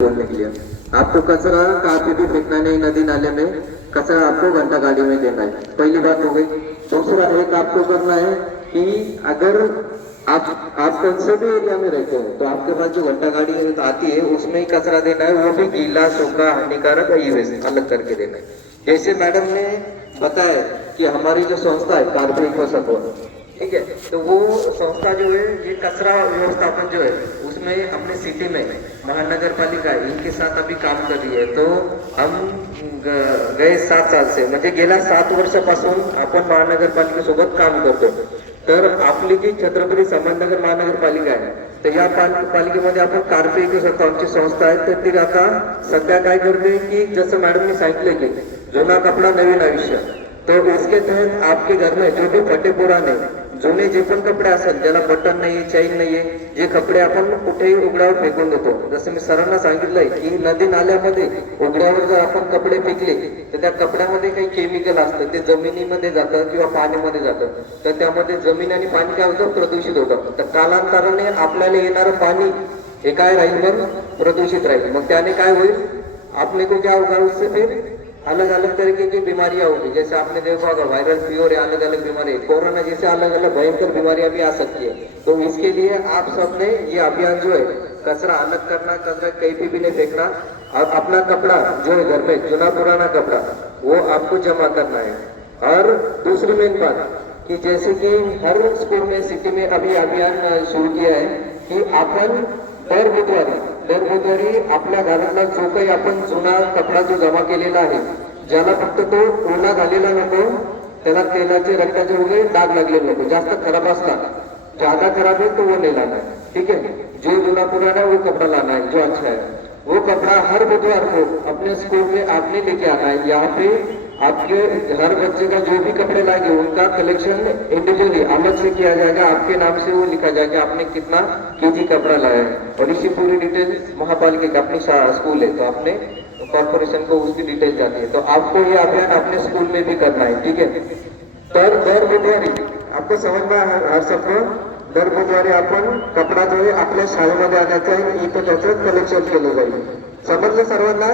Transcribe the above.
आपको कचरा कहाँ पे भी फेंकना नहीं, नदी नाले में कचरा आपको घंटा गाड़ी में देना है। पहली बात हो गई। दूसरा एक आपको करना है कि अगर आप आप कौन से भी एरिया में रहते हो तो आपके पास जो घंटा गाड़ी आती है, उसमें ही कचरा देना है, वो भी गीला, सूखा, हानिकारक और वेस्ट अलग करके देना है। जैसे मैडम ने बताया कि हमारी जो संस्था है, कार्बनिक को सपोर्ट ठीक है तो वो संस्था जो है, ये कचरा व्यवस्थापन जो है उसमें अपने सिटी में महानगर पालिका इनके साथ अभी काम कर रही है। तो हम गए सात साल से, म्हणजे गेल्या सात वर्षापासून आपण महानगरपालिकेसोबत काम करतो. तर आपली जी छत्रपती संभाजीनगर महानगरपालिका आहे, तर या पाल- पालिकेमध्ये आपण कार्पे एक आमची संस्था आहे, तर ती आता सध्या काय करते की, जसं मॅडमनी सांगितलं की, जुना कपडा नवीन आयुष्य. तो इसके तहत आपके घर में जो भी फटे पुराने जुने जे पण कपडे असेल ज्याला बटन नाही चैन नाहीये जे कपडे आपण कुठेही उघड्यावर फेकून देतो. जसं मी सरांना सांगितलंय की नदी नाल्यामध्ये उघड्यावर जर आपण कपडे फेकले तर त्या कपड्यामध्ये काही केमिकल असतं. ते जमिनीमध्ये जातं किंवा पाण्यामध्ये जातं. तर त्यामध्ये जमीन आणि पाणी काय होतं? प्रदूषित होतं. तर कालांतराने आपल्याला येणारं पाणी हे काय राहील? मग प्रदूषित राहील. मग त्याने काय होईल? आपले को क्या होगा उससे फिर अलग अलग तरीके की बीमारियाँ होगी जैसे आपने देखा होगा वायरल फीवर है अलग अलग बीमारी कोरोना जैसे अलग अलग भयंकर बीमारियाँ भी आ सकती है। तो इसके लिए आप सबने ये अभियान जो है, कचरा अलग करना, कचरा कहीं भी नहीं फेंकना। और अपना कपड़ा जो है घर में जुना पुराना कपड़ा, वो आपको जमा करना है। और दूसरी मेन बात कि जैसे कि हर स्कूल में सिटी में अभी अभियान शुरू किया है कि अपन दर बुधवारी दर आपल्या घरातला जो काही आपण जुना कपडा जो जमा केलेला आहे ज्याला फक्त तो ओला झालेला नको त्याला तेलाचे रक्ताचे वगैरे डाग लागलेले नको जास्त खराब असतात. ज्यादा खराब आहे तो वो नाही. लाना ठीक है जो जुना पुराना वो कपड़ा लाना है जो अच्छा है वो कपड़ा हर बुधवार को अपने स्कूल में आपने लेके आना है। यहाँ पे आपके हर बच्चे का जो भी कपड़े लाएँगे, उनका कलेक्शन इंडिविजुअली अलग से किया जाएगा। आपके नाम से वो लिखा जाएगा आपने कितना केजी कपड़ा लाया है। और इसकी पूरी डिटेल महापालिका का अपनी स्कूल है। तो आपने कॉर्पोरेशन को उसकी डिटेल जाती है। तो आपको ये अभियान अपने स्कूल में भी करना है, ठीक है? तर आपको समझ में हर सबको? दर बुधवारी आपण कपडा जो आहे आपल्या शाळेमध्ये आणायचा आहे इथं त्याचं कलेक्शन केलं जाईल. समजलं सर्वांना?